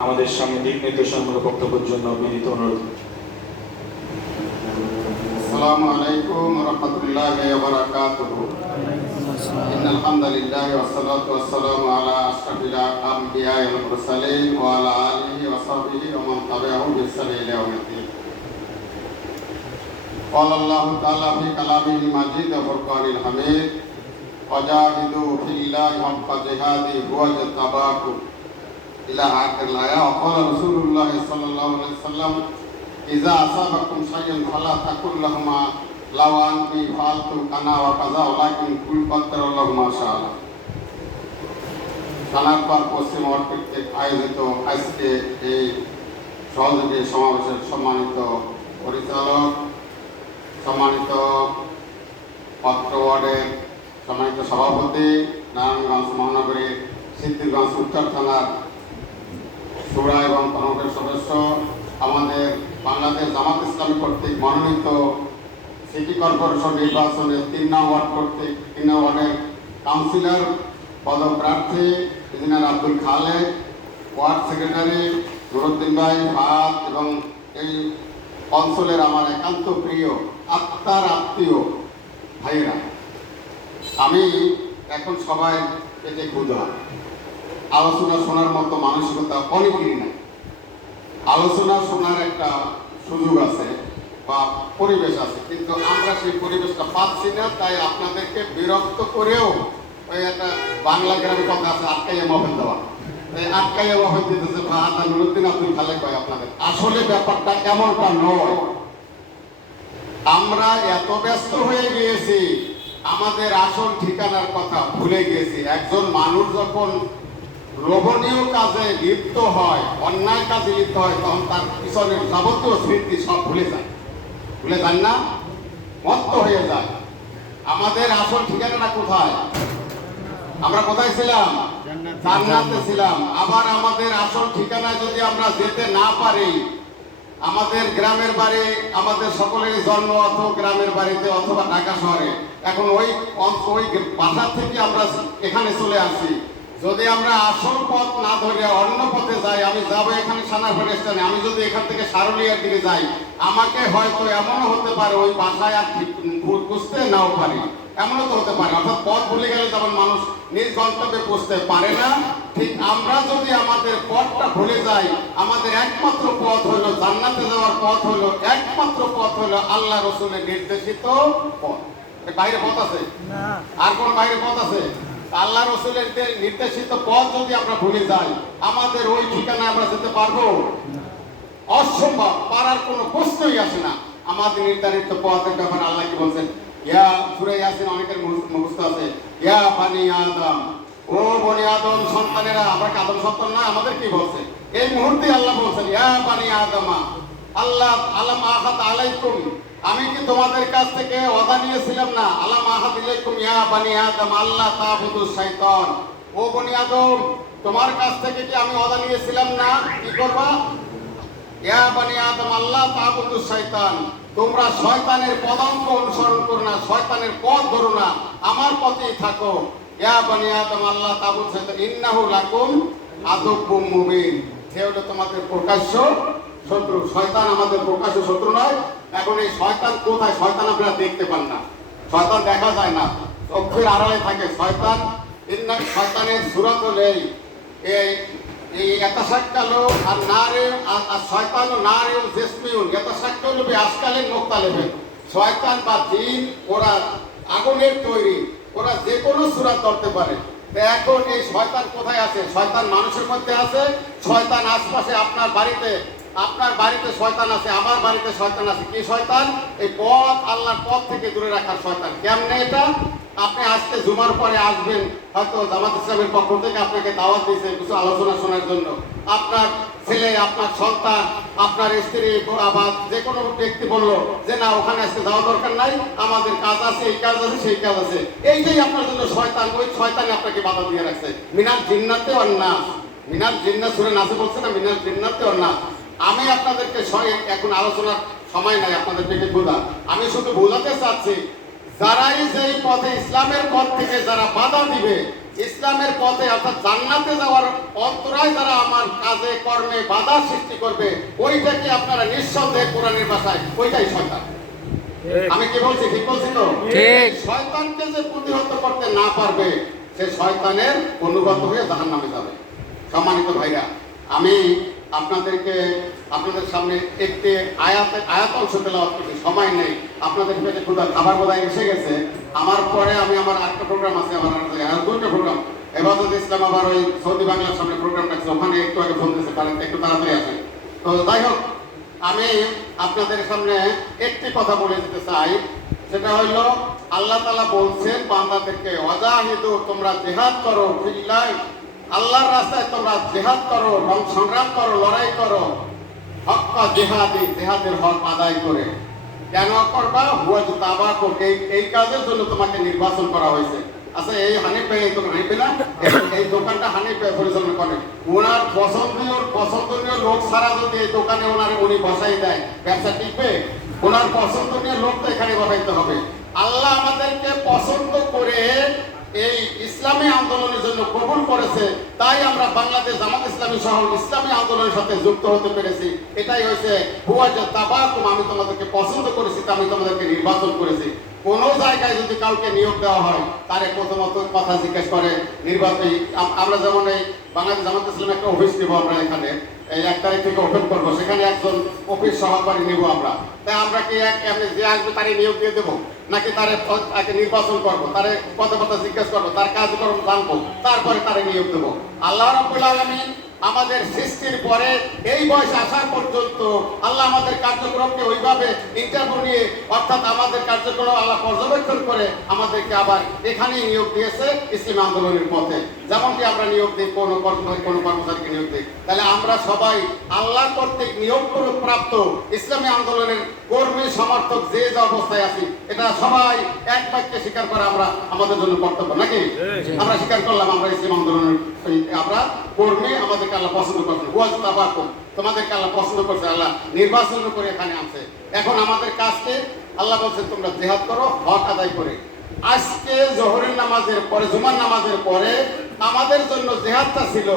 আমাদের সামনে দিক নির্দেশনমূলক বক্তব্যের জন্য বিনীত অনুরোধ السلام عليكم ورحمة الله وبركاته إن الحمد لله والصلاة والسلام على أشرف الأنبياء والمرسلين وعلى آله وصحبه ومن تبعهم بإحسان إلى يوم الدين قال الله تعالى في كلامه المجيد وفرقان الحميد وجاهدوا في الله حق جهاده هو اجتباكم إلى آخر الآية وقال رسول الله صلى الله عليه وسلم إذا أصابكم شيء فلا تقل لهما لو أني فعلت كذا وكذا ولكن قل قدر الله ما شاء الله কানারপাড় পশ্চিম ওয়ার্ড কর্তৃক আয়োজিত আজকে এই সহযোগী সমাবেশের সম্মানিত পরিচালক সম্মানিত পত্র ওয়ার্ডের সম্মানিত সভাপতি নারায়ণগঞ্জ মহানগরীর সিদ্ধিরগঞ্জ উত্তর থানার সুরা এবং কনকের সদস্য, আমাদের বাংলাদেশ জামাত ইসলামী কর্তৃক মনোনীত সিটি কর্পোরেশন নির্বাচনে তিন নং ওয়ার্ড কর্তৃক, তিন নং ওয়ার্ডের কাউন্সিলর, পদপ্রার্থী engineer Abdul Khalek, ward secretary Nuruddin ভাই ভাত এবং এই অঞ্চলের আমার একান্ত প্রিয় আত্মার আত্মীয় ভাইয়েরা। আমি এখন সবাই পেটে ক্ষুধা আলোচনা শোনার মতো মানসিকতা অনেকেরই নাই। আলোচনা শোনার একটা সুযোগ আছে বা পরিবেশ আছে, কিন্তু আমরা সেই পরিবেশটা পাচ্ছি না, তাই আপনাদেরকে বিরক্ত করেও ওই একটা বাংলা গ্রামে কথা আছে, আটকাইয়া মহল দেওয়া। এই আটকাইয়া মহল দিতেছে ভাহাদা নুরুদ্দিন আব্দুল খালেক ভাই আপনাদের। আসলে ব্যাপারটা এমনটা নয়। আমরা এত ব্যস্ত হয়ে গিয়েছি, আমাদের আসল ঠিকানার কথা ভুলে গিয়েছি। একজন মানুষ যখন লোভনীয় কাজে লিপ্ত হয় অন্যায় কাজে লিপ্ত হয় তখন তার পিছনের যাবতীয় স্মৃতি সব ভুলে যায়। ভুলে যান না? মত্ত হয়ে যায় আমাদের আসল ঠিকানাটা কোথায়? আমরা কোথায় ছিলাম? জান্নাতে। ছিলাম। আবার আমাদের আসল ঠিকানায় যদি আমরা যেতে না পারি আমাদের গ্রামের বাড়ি আমাদের সকলেরই জন্ম অথবা গ্রামের বাড়িতে অথবা ঢাকা শহরে এখন ওই ওই বাসা থেকে আমরা এখানে চলে আসি। যদি আমরা আসল পথ না ধরে অন্য পথে যাই আমি যাব এখানে সানাফার স্থানে। আমি যদি এখান থেকে সারুলিয়ার দিকে যাই আমাকে হয়তো এমনও হতে পারে ওই বাসায় আর বুঝতে নাও পারি। এমনও তো হতে পারে। অর্থাৎ পথ ভুলে গেলে যেমন মানুষ নিজ গন্তব্যে পৌঁছতে পারে না ঠিক আমরা যদি আমাদের পথটা ভুলে যাই আমাদের একমাত্র পথ হলো জান্নাতে যাওয়ার পথ হলো একমাত্র পথ হলো আল্লাহ রসুলের নির্দেশিত পথ। বাইরে পথ আছে? আর কোন বাইরে পথ আছে? আল্লাহ রসুলের নির্দেশিত পথ যদি আমরা ভুলে যাই, আমাদের ওই ঠিকানায় আমরা যেতে পারব? অসম্ভব, পারার কোনো প্রশ্নই আসে না। আমাদের নির্ধারিত পথের ব্যাপারে আল্লাহ কি বলছেন, ইয়া সুরে ইয়াসিন অনেকের মুখ- মুখস্থ আছে, ইয়া বানি আদম। ও বনি আদম সন্তানেরা, আমরা কি আদম সন্তান না? আমাদের কি বলছে? এই মুহূর্তে আল্লাহ বলছেন, ইয়া বানি আদমা, আল্লাহ আলাম আহাত আলাইকুম। আমি কি তোমাদের কাছ থেকে ওয়াদা নিয়েছিলাম না? আলাম আহাত ইলাইকুম ইয়া বানি আদম আল্লাহ তাবুদু শাইতান। ও বনি আদম, তোমার কাছ থেকে কি আমি ওয়াদা নিয়েছিলাম না? কি করবা? ইয়া বানি আদম আল্লাহ তাবুদু শয়তান তোমরা শয়তানের পদাঙ্ক অনুসরণ করো না, শয়তানের পথ ধরো না, আমার পথেই থাকো। ইয়া বানি আদম আল্লাহ তাবুদ শয়তান ইন্নাহু লাকুম আদব্বুম মুবিন। সে হলো তোমাদের প্রকাশ্য শত্রু। শয়তান আমাদের প্রকাশ্য শত্রু নয় এখন এই শয়তান কোথায়? শয়তান আপনারা দেখতে পান না। শয়তান দেখা যায় না। চোখের আড়ালে থাকে। শয়তান, ইন্না শয়তানের সুরত নেই এই এই এতাসাক্কালো আর নারে আর আর শয়তান নারে জেসমিউন। এতাসাক্কালো বি আজকালের মুক্তালেবে শয়তান বা জিন, ওরা আগুনের তৈরি। ওরা যে কোনো সুরাত ধরতে পারে। এখন এই শয়তান কোথায় আছে? শয়তান মানুষের মধ্যে আছে। শয়তান আশপাশে আপনার বাড়িতে আপনার বাড়িতে শয়তান আছে, আমার বাড়িতে শয়তান আছে। কি শয়তান? এই পথ আল্লাহর পথ থেকে দূরে রাখার শয়তান। কেমনে এটা? আপনি আজকে জুমার পরে আসবেন, হয়তো জামাত ইসলামের পক্ষ থেকে আপনাকে দাওয়াত দিয়েছে কিছু আলোচনা শোনার জন্য। আপনার ছেলে, আপনার সন্তান, আপনার স্ত্রী আবার যে কোনো ব্যক্তি বলল যে, না, ওখানে আজকে যাওয়া দরকার নাই, আমাদের কাজ আছে, এই কাজ আছে, সেই কাজ আছে। এইটাই আপনার জন্য শয়তান, ওই শয়তানে আপনাকে বাধা দিয়ে রাখছে। মিনাল জিন্নাতে অন্না মিনাল জিন্নাত সুরে নাচে বলছে না মিনাল জিন্নাতে অন্না আমি আপনাদেরকে এখন আলোচনার সময় নাই আপনাদের পেটে বোঝা আমি শুধু বোঝাতে চাচ্ছি যারাই যেই পথে ইসলামের পথ থেকে যারা বাধা দিবে ইসলামের পথে অর্থাৎ জান্নাতে যাওয়ার অন্তরায় যারা আমার কাজে কর্মে বাধা সৃষ্টি করবে ওইটাকে আপনারা নিঃসন্দেহে কোরআনের ভাষায় ওইটাই শয়তান। আমি কি বলছি ঠিক বলছি তো? শয়তানকে যে প্রতিহত করতে না পারবে সে শয়তানের অনুগত হয়ে জাহান নামে যাবে। সম্মানিত ভাইরা আমি আপনাদেরকে, আপনাদের সামনে একটি আয়াত আয়াত অংশ তেলাওয়াত করছি সময় নেই। আপনাদের পেটে ক্ষুদা খাবার বোধহয় এসে গেছে। আমার পরে আমি আমার আরেকটা প্রোগ্রাম আছে, আমার আর দুটো প্রোগ্রাম এবাদত ইসলাম আবার ওই সৌদি বাংলার সামনে প্রোগ্রাম রাখছে, ওখানে একটু আগে ফোন দিয়েছে, পারেন, একটু তাড়াতাড়ি আসেন। তো যাই হোক, আমি আপনাদের সামনে একটি কথা বলে দিতে চাই। সেটা হইল, আল্লাহ তালা বলছেন, বান্দাদেরকে অজাহিদু তোমরা জেহাদ করো ফিল্লাহ আল্লাহর রাস্তায় তোমরা জেহাদ করো সংগ্রাম করো, লড়াই করো। হক্কা জেহাদি, জেহাদের হক আদায় করে। কেন করবা? হুয়া যে তাবাক এই কাজের জন্য তোমাকে নির্বাচন করা হয়েছে। আচ্ছা এই হানিফে এই দোকান হানিফে না? এই- দোকানটা হানিফে পরিচালনা করে। ওনার পছন্দনীয় পছন্দনীয় লোক ছাড়া যদি এই দোকানে ওনার উনি বসাই দেয়, ব্যবসা টিকবে ওনার পছন্দনীয় লোক তো এখানে বসাইতে হবে। আল্লাহ আমাদেরকে পছন্দ করে এই ইসলামী আন্দোলনের জন্য কবুল করেছে, তাই আমরা বাংলাদেশ জামাত ইসলামী সহ ইসলামী আন্দোলনের সাথে যুক্ত হতে পেরেছি। এটাই হয়েছে হুয়া আমি তোমাদেরকে পছন্দ করেছি, তা আমি তোমাদেরকে নির্বাচন করেছি। কোন জায়গায় যদি কাউকে নিয়োগ দেওয়া হয়, তারে প্রথমত কথা জিজ্ঞেস করে নির্বাচনী আমরা যেমন এই বাংলাদেশ জামাত একটা অফিস নিব আমরা এখানে, এই এক তারিখ থেকে ওপেন করব, সেখানে একজন অফিস সহকারী নিব আমরা। তাই আমরা কি এক যে আসবে তারে নিয়োগ দিয়ে দেবো? নাকি তারে তাকে নির্বাচন করব? তারে কথা কথা জিজ্ঞেস করব, তার কাজকর্ম জানব, তারপরে তারে নিয়োগ দেবো। আল্লাহ রাব্বুল আলামিন আমাদের সৃষ্টির পরে এই বয়স আসা পর্যন্ত আল্লাহ আমাদের কার্যক্রমকে ওইভাবে ইন্টারভিউ নিয়ে, অর্থাৎ আমাদের কার্যক্রম আল্লাহ পর্যবেক্ষণ করে আমাদেরকে আবার এখানেই নিয়োগ দিয়েছে ইসলাম আন্দোলনের পথে। যেমনটি আমরা নিয়োগ দিই কোনো কোনো কর্মচারীকে নিয়োগ দিই। তাহলে আমরা সবাই আল্লাহ কর্তৃক নিয়োগ প্রাপ্ত ইসলামী আন্দোলনের কর্মী সমর্থক যে যে অবস্থায় আছি এটা সবাই এক বাক্যে স্বীকার করা আমরা আমাদের জন্য কর্তব্য নাকি? আমরা স্বীকার করলাম আমরা ইসলাম আন্দোলনের আমরা কর্মী আমাদেরকে আল্লাহ পছন্দ করছেন ওয়াজ তাবাকুম তোমাদেরকে আল্লাহ পছন্দ করছে আল্লাহ নির্বাচন করে এখানে আনছে এখন আমাদের কাজকে আল্লাহ বলছেন তোমরা জেহাদ করো হক আদায় করে। আজকে জহরের নামাজের পরে, জুমার নামাজের পরে আমাদের জন্য জেহাদটা ছিল।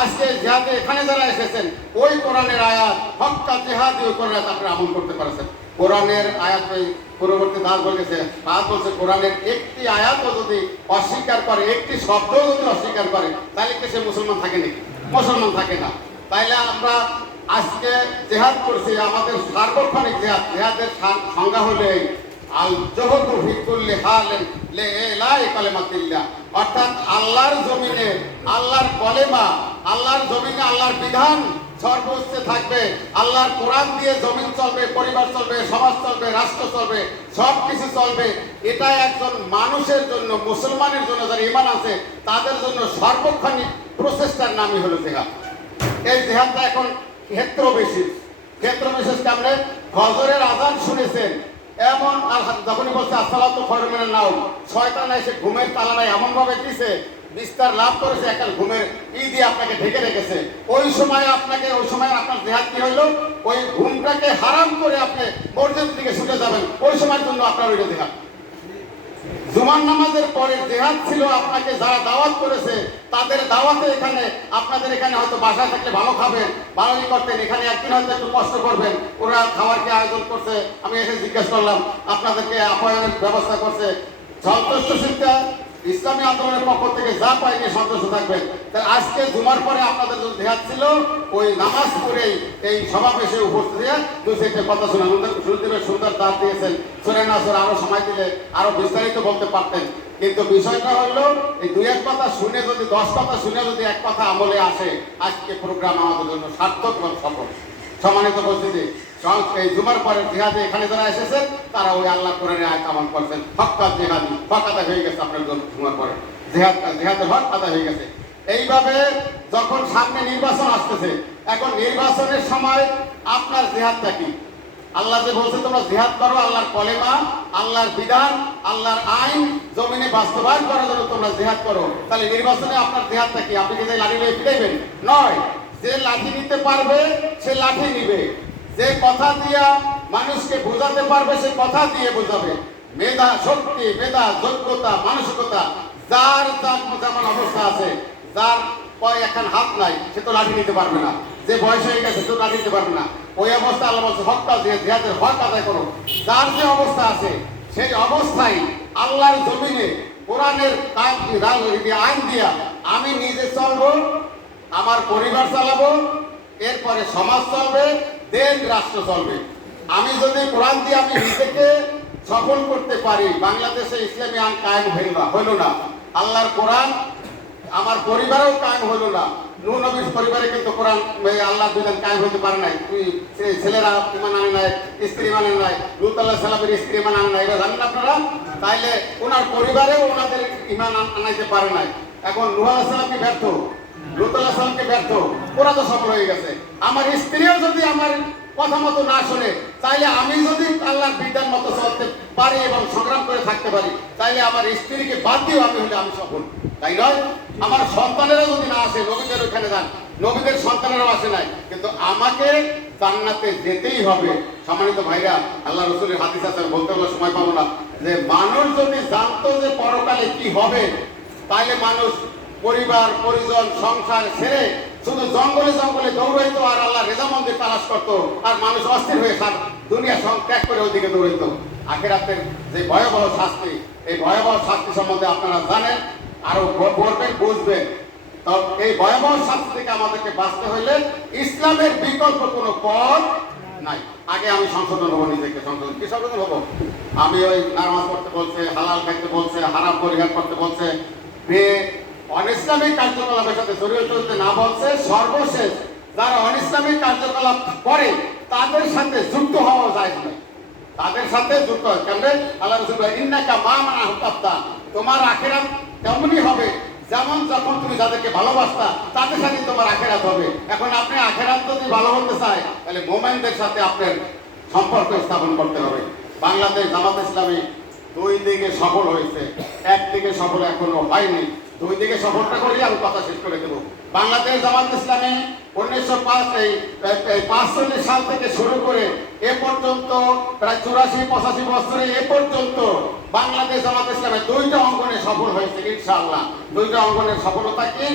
আজকে জেহাদে এখানে যারা এসেছেন, ওই কোরআনের আয়াত, হক্কা জেহাদ ওই কোরআনের আয়াত আপনারা আমল করতে পারছেন। কোরআনের আয়াত ওই পূর্ববর্তী দাস বলেছে দাস বলছে কোরআনের একটি আয়াতও যদি অস্বীকার করে, একটি শব্দও যদি অস্বীকার করে, তাহলে কি সে মুসলমান থাকে নাকি? মুসলমান থাকে না। তাইলে আমরা আজকে জেহাদ করছি, আমাদের সার্বক্ষণিক জেহাদ। জেহাদের সংজ্ঞা হলে আল অর্থাৎ আল্লাহর জমিনে, আল্লাহর কলেমা, আল্লাহর জমিনে আল্লাহর বিধান থাকবে। আল্লাহর কোরআন দিয়ে চলবে, পরিবার চলবে, সমাজ চলবে, রাষ্ট্র চলবে সব কিছু চলবে। এটা একজন মানুষের জন্য, মুসলমানের জন্য যারা ইমান আছে তাদের জন্য সর্বক্ষণিক প্রচেষ্টার নামই হলো জেহাদ। এই জেহাদটা এখন ক্ষেত্র বিশেষ। ক্ষেত্র বিশেষ কামড়ে ফজরের আজান শুনেছেন। এমন যখনই বলছে আসালাত খয়রুমিনান নাও শয়তান এসে ঘুমের তালানায় এমন ভাবে দিছে, বিস্তার লাভ করেছে একটা ঘুমের ই দিয়ে আপনাকে ঢেকে রেখেছে। ওই সময় আপনাকে ওই সময় আপনার দেহাত কি হইল? ওই ঘুমটাকে হারাম করে আপনি মসজিদ দিকে ছুটে যাবেন। ওই সময়ের জন্য আপনার ওইটা দেহাত জুমার নামাজের পরে জেহাদ ছিল, আপনাকে যারা দাওয়াত করেছে, তাদের দাওয়াতে এখানে, আপনাদের এখানে হয়তো বাসায় থাকলে ভালো খাবেন বাড়ি করতেন, এখানে একদিন হয়তো একটু কষ্ট করবেন, ওরা খাবার কি আয়োজন করছে, আমি এসে জিজ্ঞেস করলাম, আপনাদেরকে আপ্যায়নের ব্যবস্থা করছে। সন্তুষ্ট শিক্ষা ইসলামী আন্দোলনের পক্ষ থেকে যা পাইনি সন্তুষ্ট থাকবেন তাহলে আজকে জুমার পরে আপনাদের যে দেহাত ছিল, ওই নামাজ পড়েই এই সমাবেশে উপস্থিত হয়ে দু চারটে কথা শুনে সুন্দর সুন্দর দাঁত দিয়েছেন। শুনে না শুনে আরও সময় দিলে আরও বিস্তারিত বলতে পারতেন। কিন্তু বিষয়টা হলো, এই দুই এক কথা শুনে যদি, দশ কথা শুনে যদি এক কথা আমলে আসে, আজকে প্রোগ্রাম আমাদের জন্য সার্থক সফল। সম্মানিত উপস্থিতি সং- এই জুমার পরে জিহাদে এখানে যারা এসেছেন, তারা ওই আল্লাহ কোরআনে আয়াত আমল করছেন। হক্কা জিহাদি, হক আদায় হয়ে গেছে আপনার জন্য জুমার পরে। জিহাদ জিহাদের হক আদায় হয়ে গেছে। এইভাবে যখন সামনে নির্বাচন আসতেছে, এখন নির্বাচনের সময় আপনার জিহাদটা কি? আল্লাহ যে বলছে, তোমরা জিহাদ করো আল্লাহর কলেমা, আল্লাহর বিধান, আল্লাহর আইন, জমিনে বাস্তবায়ন করার জন্য তোমরা জিহাদ করো। তাহলে নির্বাচনে আপনার জিহাদটা কি? আপনি কি লাঠি নিয়ে ফিরাইবেন? নয়। যে লাঠি নিতে পারবে, সে লাঠি নিবে। যে কথা দিয়া মানুষকে বোঝাতে পারবে সে কথা দিয়ে বোঝাবে। মেধা শক্তি, মেধা যোগ্যতা, মানসিকতা, যার যেমন অবস্থা আছে, যার কয় এখন হাত নাই, সে তো লাঠি নিতে পারবে না। যে বয়স হয়ে গেছে তো লাঠি নিতে পারবে না। ওই অবস্থা আল্লাহ হকটা দিয়ে জিহাদের হক আদায় করো। যার যে অবস্থা আছে, সেই অবস্থায় আল্লাহর জমিনে কোরআনের আইন দিয়া আমি নিজে চলবো, আমার পরিবার চালাবো, এরপরে সমাজ চলবে দেন রাষ্ট্র চলবে। আমি যদি কোরআন দিয়ে আমি নিজেকে সফল করতে পারি, বাংলাদেশে ইসলামী আইন কায়েম হইল না হইল না। আল্লাহর কোরআন আমার পরিবারেও কায়েম হইল না। নবীর পরিবারে কিন্তু কোরআন এই আল্লাহর বিধান কায়েম হতে পারে নাই। ছেলেরা আনে নাই, স্ত্রী মানে নাই, লুত আল্লাহ সালামের স্ত্রী আনে নাই এটা জানেন আপনারা? তাইলে ওনার পরিবারেও ওনাদের ইমান আনাইতে পারে নাই। এখন আলাহ সালাম কি ব্যর্থ? লুত আল্লাহ ব্যর্থ। ওরা তো সফল হয়ে গেছে। আমার স্ত্রীও যদি আমার কথা মতো না শুনে, তাইলে আমি যদি আল্লাহর বিধান মতো চলতে পারি এবং সংগ্রাম করে থাকতে পারি, তাইলে আমার স্ত্রীকে বাদ দিয়েও আমি হলে আমি সফল। তাই নয়, আমার সন্তানেরা যদি না আসে, নবীদের ওখানে যান। নবীদের সন্তানেরাও আসে নাই। কিন্তু আমাকে জান্নাতে যেতেই হবে। সম্মানিত ভাইরা, আল্লাহ রসুলের আছে আমি বলতে বলে সময় পাবো না। যে মানুষ যদি জানতো যে পরকালে কি হবে, তাইলে মানুষ পরিবার, পরিজন, সংসার ছেড়ে শুধু জঙ্গলে জঙ্গলে দৌড়াইতো আর আল্লাহ রেজা মন্দির তালাশ করতো আর মানুষ অস্থির হয়ে সার দুনিয়া সং ত্যাগ করে ওদিকে দৌড়াইতো। আখেরাতের যে ভয়াবহ শাস্তি, এই ভয়াবহ শাস্তি সম্বন্ধে আপনারা জানেন, আরও ব- পড়বেন, বুঝবেন। এই ভয়াবহ শাস্তি থেকে আমাদেরকে বাঁচতে হইলে ইসলামের বিকল্প কোনো পথ নাই। আগে আমি সংশোধন হব নিজেকে, সংশোধন। কি সংশোধন হব? আমি ওই নামাজ পড়তে বলছে, হালাল খাইতে বলছে, হারাম পরিহার করতে বলছে অনিসলামিক কার্যকলাপের সাথে জড়িত হতে না বলছে, সর্বশেষ যারা অনিসলামিক কার্যকলাপ করে, তাদের সাথে যুক্ত হওয়া যায় না। তাদের সাথে যুক্ত হয়। কেমনে? আল্লাহ রসুল ইন্নাকা মা মানা তোমার আখেরাত তেমনই হবে, যেমন যখন তুমি যাদেরকে ভালোবাসতা, তাদের সাথে তোমার আখেরাত হবে। এখন আপনি আখেরাত যদি ভালো হতে চায়, তাহলে মোমেনদের সাথে আপনার সম্পর্ক স্থাপন করতে হবে। বাংলাদেশ জামাত ইসলামী দুই দিকে সফল হয়েছে, একদিকে সফল এখনও হয়নি। দুই দিকে সফরটা করি আমি কথা শেষ করে দেবো। বাংলাদেশ জামাত ইসলামী উনিশশো সাল থেকে শুরু করে এ পর্যন্ত প্রায় চুরাশি, পঁচাশি বছরে এ পর্যন্ত বাংলাদেশ দুইটা সফল হয়েছে দুইটা সফলতা কি?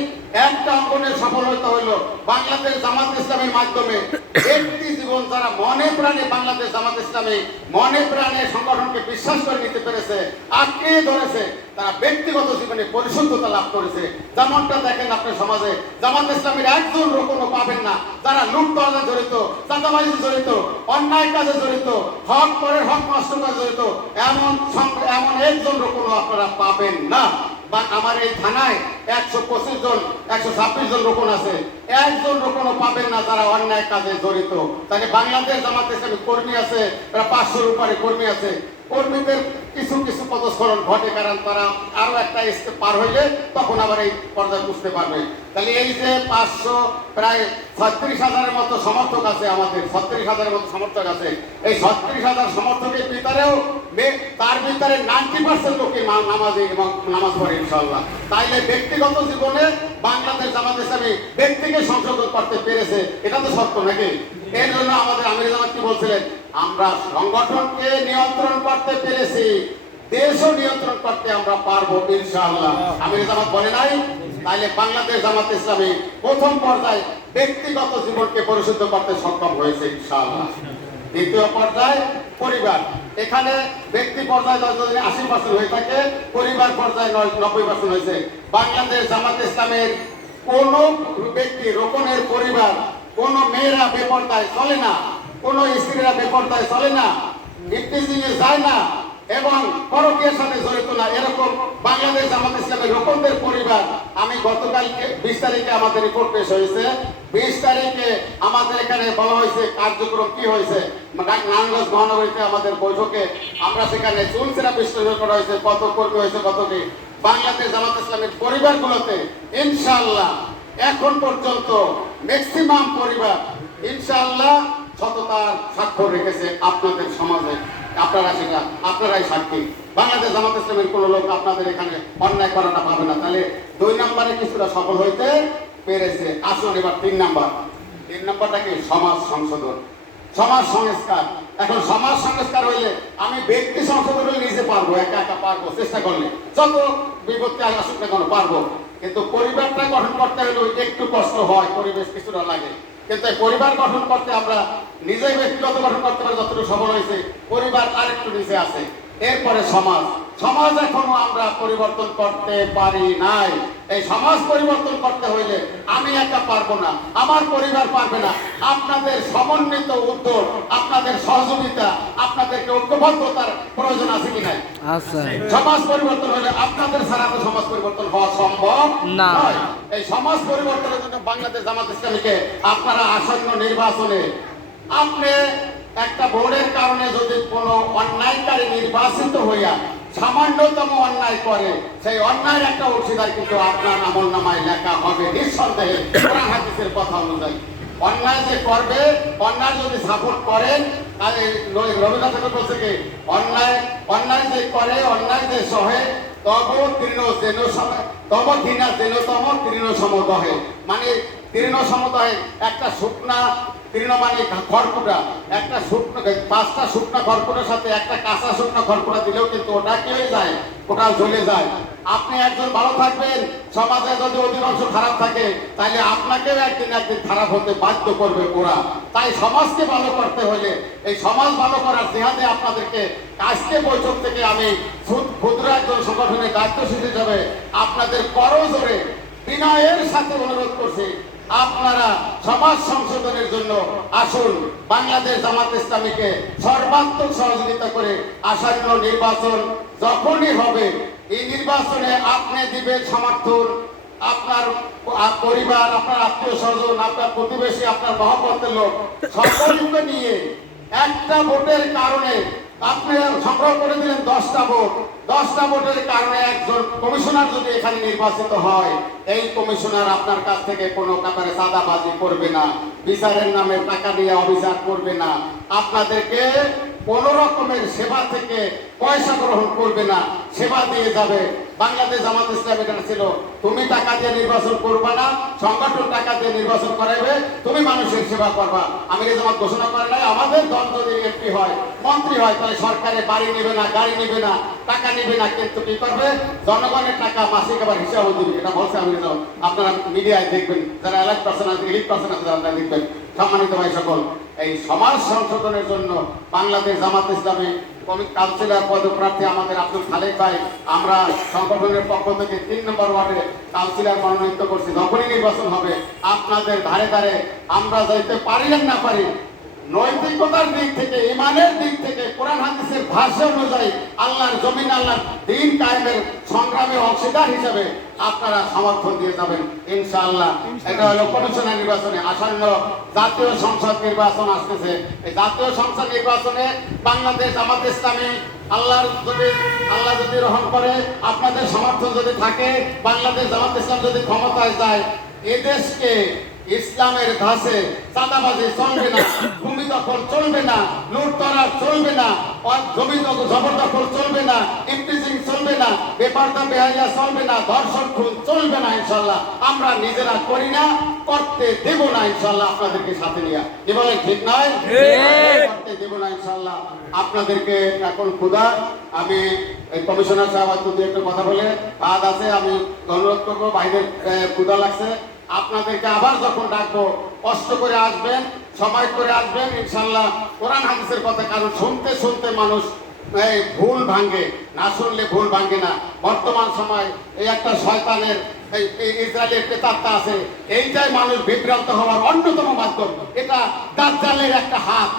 একটা অঙ্গনের সফল হতে হইল বাংলাদেশ জামাত ইসলামের মাধ্যমে ব্যক্তি জীবন যারা মনে প্রাণে বাংলাদেশ জামাত ইসলামী মনে প্রাণে সংগঠনকে বিশ্বাস করে নিতে পেরেছে, আঁকড়ে ধরেছে, তারা ব্যক্তিগত জীবনে পরিশুদ্ধতা লাভ করেছে। যেমনটা দেখেন আপনার সমাজে, জামাত ইসলামের একজন রোকনও পাবেন না। যারা লুটতরাজে জড়িত চাঁদাবাজি জড়িত, অন্যায় কাজে জড়িত, হক করে হক নষ্ট কাজে জড়িত, এমন এমন একজন রোকনও আপনারা পাবেন না। বা আমার এই থানায় একশো পঁচিশ জন, একশো ছাব্বিশ জন রোকন আছে। একজন রোকনও পাবেন না যারা অন্যায় কাজে জড়িত। তাহলে বাংলাদেশ জামাত কর্মী আছে প্রায় পাঁচশোর উপরে কর্মী আছে। কর্মীদের কিছু কিছু পদস্খলন ঘটে, কারণ তারা আরও একটা স্টেপ পার হইলে তখন আবার এই পর্যায়ে বুঝতে পারবে। তাহলে এই যে পাঁচশো প্রায় ছত্রিশ হাজারের মতো সমর্থক আছে আমাদের, ছত্রিশ হাজারের মতো সমর্থক আছে। এই ছত্রিশ হাজার সমর্থকের ভিতরেও তার ভিতরে নাইনটি পার্সেন্ট লোকে মা- নামাজে এবং নামাজ পড়ে ইনশাল্লাহ তাইলে ব্যক্তিগত জীবনে বাংলাদেশ জামাত ইসলামী ব্যক্তিকে সংশোধন করতে পেরেছে, এটা তো সত্য নাকি? এর জন্য আমাদের আমির জামাত কি বলছিলেন আমরা সংগঠনকে নিয়ন্ত্রণ করতে পেরেছি দেশও নিয়ন্ত্রণ করতে আমরা পারব ইনশাআল্লাহ। আমির জামাত বলে নাই তাইলে বাংলাদেশ জামাত ইসলামী প্রথম পর্যায়ে ব্যক্তিগত জীবনকে পরিশুদ্ধ করতে সক্ষম হয়েছে ইনশাআল্লাহ। দ্বিতীয় পর্যায়ে পরিবার। এখানে ব্যক্তি পর্যায়ে যদি আশি পার্সেন্ট হয়ে থাকে পরিবার পর্যায়ে নয়- নব্বই পার্সেন্ট হয়েছে। বাংলাদেশ জামাত ইসলামের কোন ব্যক্তি রোপণের পরিবার কোন মেয়েরা বেপর্দায় চলে না, কোন স্ত্রীরা বেপর্দায় চলে না ইফতিজিং যায় না এবং পরকীয়ার সাথে জড়িত না। এরকম বাংলাদেশ জামাত ইসলামের রোপণদের পরিবার আমি গতকালকে বিশ তারিখে আমাদের রিপোর্ট পেশ হয়েছে। বিশ তারিখে আমাদের এখানে বলা হয়েছে কার্যক্রম কি হয়েছে। নারায়ণগঞ্জ মহানগরীতে আমাদের বৈঠকে আমরা সেখানে চুলসেরা বিশ্লেষণ করা হয়েছে, কত কর্মী হয়েছে, কত কি। বাংলাদেশ জামাত ইসলামের পরিবারগুলোতে ইনশাআল্লাহ এখন পর্যন্ত ম্যাক্সিমাম পরিবার ইনশাআল্লাহ সততার স্বাক্ষর রেখেছে আপনাদের সমাজে। আপনারা সেটা, আপনারাই সাক্ষী বাংলাদেশ জামাত ইসলামের কোনো লোক আপনাদের এখানে অন্যায় করাটা পাবে না। তাহলে দুই নম্বরে কিছুটা সফল হইতে পেরেছে। আসুন এবার তিন নাম্বার। তিন নাম্বারটা কি? সমাজ সংশোধন। সমাজ সংস্কার। এখন সমাজ সংস্কার হইলে আমি ব্যক্তি সংশোধন হলে নিজে পারব, একা একা পারব, চেষ্টা করলে। যত বিপত্তি আসুক না কেন পারব। কিন্তু পরিবারটা গঠন করতে হলে একটু কষ্ট হয়, পরিবেশ কিছুটা লাগে। কিন্তু পরিবার গঠন করতে আমরা নিজেই ব্যক্তিগত গঠন করতে পারি, যতটুকু সফল হয়েছে, পরিবার আরেকটু নিচে আছে। এরপরে সমাজ। সমাজ এখনও আমরা পরিবর্তন করতে পারি নাই। এই সমাজ পরিবর্তন করতে হইলে আমি একা পারব না আমার পরিবার পারবে না। আপনাদের সমন্বিত উদ্যোগ আপনাদের সহযোগিতা আপনাদেরকে ঐক্যবদ্ধতার প্রয়োজন আছে কি নাই? সমাজ পরিবর্তন হলে আপনাদের ছাড়া তো সমাজ পরিবর্তন হওয়া সম্ভব না। এই সমাজ পরিবর্তনের জন্য বাংলাদেশ জামাত ইসলামীকে আপনারা আসন্ন নির্বাচনে আপনি একটা ভোটের কারণে যদি কোনো অন্যায়কারী নির্বাচিত হইয়া সামান্যতম অন্যায় করে, সেই অন্যায়ের একটা অংশীদার কিন্তু আপনার আমল নামায় লেখা হবে নিঃসন্দেহে। কোরআন হাদিসের কথা অনুযায়ী। অন্যায় যে করবে, অন্যায় যদি সাপোর্ট করেন, তাহলে রবীন্দ্রনাথ ঠাকুর বলছে কি, অন্যায় অন্যায় যে করে, অন্যায় যে সহে, তব তৃণ যেন তব ঘৃণা যেন তম তৃণ সমদহে। মানে তৃণ সমদহে একটা শুকনা তৃণ মানে খড়কুটা একটা শুকনো, পাঁচটা শুকনা খড়কুটার সাথে একটা কাঁচা শুকনা খড়কুটা দিলেও কিন্তু ওটা কি হয়ে যায়, ওটা জ্বলে যায়। আপনি একজন ভালো থাকবেন, সমাজে যদি অধিকাংশ খারাপ থাকে তাহলে আপনাকেও একদিন একদিন খারাপ হতে বাধ্য করবে ওরা তাই সমাজকে ভালো করতে হলে, এই সমাজ ভালো করার জেহাদে আপনাদেরকে আজকে বৈঠক থেকে আমি ক্ষুদ- ক্ষুদ্র একজন সংগঠনের দায়িত্বশীল হিসাবে আপনাদের করজোরে বিনয়ের সাথে অনুরোধ করছি। আপনারা সমাজ সংশোধনের জন্য আসুন বাংলাদেশ জামাত ইসলামীকে সর্বাত্মক সহযোগিতা করে আসন্ন নির্বাচন যখনই হবে, এই নির্বাচনে আপনি দিবেন সমর্থন। আপনার পরিবার, আপনার আত্মীয় স্বজন, আপনার প্রতিবেশী, আপনার মহব্বতের লোক, সকলকে নিয়ে একটা ভোটের কারণে আপনি সংগ্রহ করে দিলেন দশটা ভোট। দশটা ভোটের কারণে একজন কমিশনার যদি এখানে নির্বাচিত হয়, এই কমিশনার আপনার কাছ থেকে কোনো কাতারে সাদাবাজি করবে না, বিচারের নামে টাকা দিয়ে অবিচার করবে না। আপনাদেরকে কোন রকমের সেবা থেকে পয়সা গ্রহণ করবে না। সেবা দিয়ে যাবে বাংলাদেশ জামাত ইসলাম এটা ছিল। তুমি টাকা দিয়ে নির্বাচন করবে না, সংগঠন টাকা দিয়ে নির্বাচন করাইবে, তুমি মানুষের সেবা করবা। আমি জামাত ঘোষণা করে নাই, আমাদের দল যদি এমপি হয়, মন্ত্রী হয়, তাহলে সরকারে বাড়ি নেবে না, গাড়ি নেবে না, টাকা নেবে না, কিন্তু কি করবে? জনগণের টাকা মাসিক আবার হিসাব দিবে এটা বলছে আমি আপনারা মিডিয়ায় দেখবেন, যারা এলাক পার্সন আছে এলিট পার্সন আছে যারা দেখবেন। সম্মানিত ভাই সকল, এই সমাজ সংশোধনের জন্য বাংলাদেশ জামাত ইসলামী কাউন্সিলর পদপ্রার্থী আমাদের আব্দুল খালেক ভাই, আমরা সংগঠনের পক্ষ থেকে তিন নম্বর ওয়ার্ডে কাউন্সিলর মনোনীত করছি। যখনই নির্বাচন হবে, আপনাদের ধারে ধারে আমরা যাইতে পারি না পারি, নৈতিকতার দিক থেকে, ইমানের দিক থেকে, কোরআন হাদিসের ভাষা অনুযায়ী আল্লাহর জমিন, আল্লাহর দিন কায়েমের সংগ্রামে অংশীদার হিসেবে আপনারা সমর্থন দিয়ে যাবেন, ইনশাআল্লাহ। এটা হলো কমিশনার নির্বাচনে আসন্ন জাতীয় সংসদ নির্বাচন আসতেছে। এই জাতীয় সংসদ নির্বাচনে বাংলাদেশ আমাদের ইসলামী আল্লাহর যদি, আল্লাহ যদি রহম করে, আপনাদের সমর্থন যদি থাকে, বাংলাদেশ জামাত ইসলাম যদি ক্ষমতায় যায়, এদেশকে ইসলামের ধাসে চাঁদাবাজি চলবে না ভূমি দখল চলবে না লুটতরা চলবে না জমি দখল জবরদখল চলবে না ইমপ্রিজিং চলবে না বেপারদা বেহাইয়া চলবে না ধর্ষণ খুন চলবে না ইনশাল্লাহ। আমরা নিজেরা করি না করতে দেব না ইনশাল্লাহ আপনাদেরকে সাথে নিয়ে। কি বলেন ঠিক নয়? করতে দেব না ইনশাল্লাহ। আপনাদেরকে এখন খুদা আমি এই কমিশনার সাহেব হয়তো দু একটা কথা বলে বাদ আছে আমি অনুরোধ করব। বাইরের ক্ষুদা লাগছে। আপনাদেরকে আবার যখন ডাকবো, কষ্ট করে আসবেন সবাই করে আসবেন ইনশাল্লাহ কোরআন হাদিসের কথা কারণ শুনতে শুনতে মানুষ, এই ভুল ভাঙ্গে না শুনলে ভুল ভাঙ্গে না। বর্তমান সময় এই একটা শয়তানের ইসরায়েলের প্রেতাত্মা আছে, এইটাই মানুষ বিভ্রান্ত হওয়ার অন্যতম মাধ্যম। এটা দাজ্জালের একটা হাত।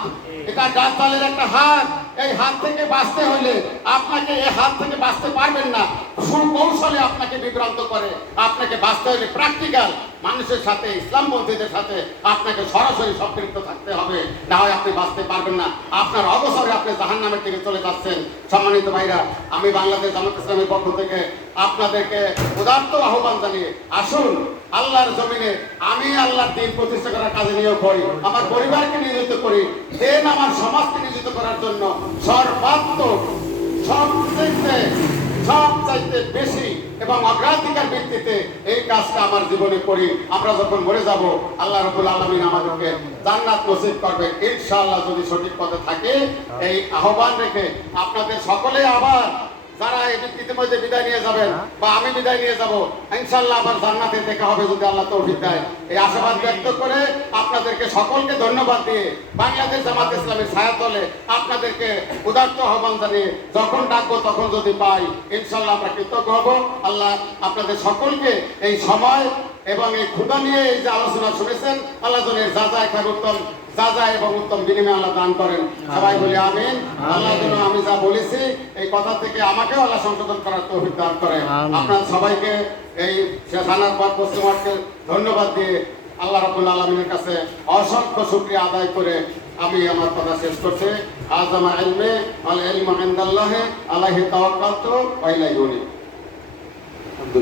এটা দাজ্জালের একটা হাত। এই হাত থেকে বাঁচতে হলে আপনাকে এই হাত থেকে বাঁচতে পারবেন না। সুকৌশলে আপনাকে বিভ্রান্ত করে। আপনাকে বাঁচতে হলে প্র্যাকটিক্যাল মানুষের সাথে, ইসলাম ইসলামপন্থীদের সাথে আপনাকে সরাসরি সম্পৃক্ত থাকতে হবে। না হয় আপনি বাঁচতে পারবেন না। আপনার অবসরে আপনি জাহান নামের দিকে চলে যাচ্ছেন। সম্মানিত ভাইরা, আমি বাংলাদেশ জামাত ইসলামের পক্ষ থেকে আপনাদেরকে উদার্ত আহ্বান জানিয়ে, আসুন, আল্লাহর জমিনে আমি আল্লাহর দিন প্রতিষ্ঠা করার কাজে নিয়োগ করি, আমার পরিবারকে নিয়োজিত করি, দেন আমার সমাজকে নিয়োজিত করার জন্য সর্বাত্মক সবচেয়ে সবচাইতে বেশি এবং অগ্রাধিকার ভিত্তিতে এই কাজটা আমার জীবনে করি। আমরা যখন মরে যাব, আল্লাহ রবুল আলমিন আমাদেরকে জান্নাত নসিব করবে ইনশাআল্লাহ যদি সঠিক পথে থাকে, এই আহ্বান রেখে আপনাদের সকলে আবার যারা ইতিমধ্যে বিদায় নিয়ে যাবেন বা আমি বিদায় নিয়ে যাব ইনশাল্লাহ আবার জান্নাতে দেখা হবে যদি আল্লাহ তৌফিক দেয়। এই আশাবাদ ব্যক্ত করে আপনাদেরকে সকলকে ধন্যবাদ দিয়ে বাংলাদেশ জামাত ইসলামের ছায়াতলে আপনাদেরকে উদার্ত আহ্বান জানিয়ে যখন ডাকবো তখন যদি পাই ইনশাল্লাহ আমরা কৃতজ্ঞ হব। আল্লাহ আপনাদের সকলকে এই সময় এবং এই ক্ষুদা নিয়ে এই যে আলোচনা শুনেছেন আল্লাহ জনের যা যা এখানে উত্তম যা যা এবং উত্তম বিনিময় আল্লাহ দান করেন। সবাই বলি আমিন। আল্লাহ যেন আমি যা বলেছি এই কথা থেকে আমাকেও আল্লাহ সংশোধন করার তৌফিক দান করেন। আপনার সবাইকে এই শেষানার পর পশ্চিমবঙ্গকে ধন্যবাদ দিয়ে আল্লাহ রাবুল আলমিনের কাছে অসংখ্য শুক্রিয়া আদায় করে আমি আমার কথা শেষ করছি। আজ আমার এলমে আল এলম ইনদাল্লাহে আলাইহি তাওয়াক্কালতু ওয়া ইলাইহি উনীব। আলহামদুলিল্লাহ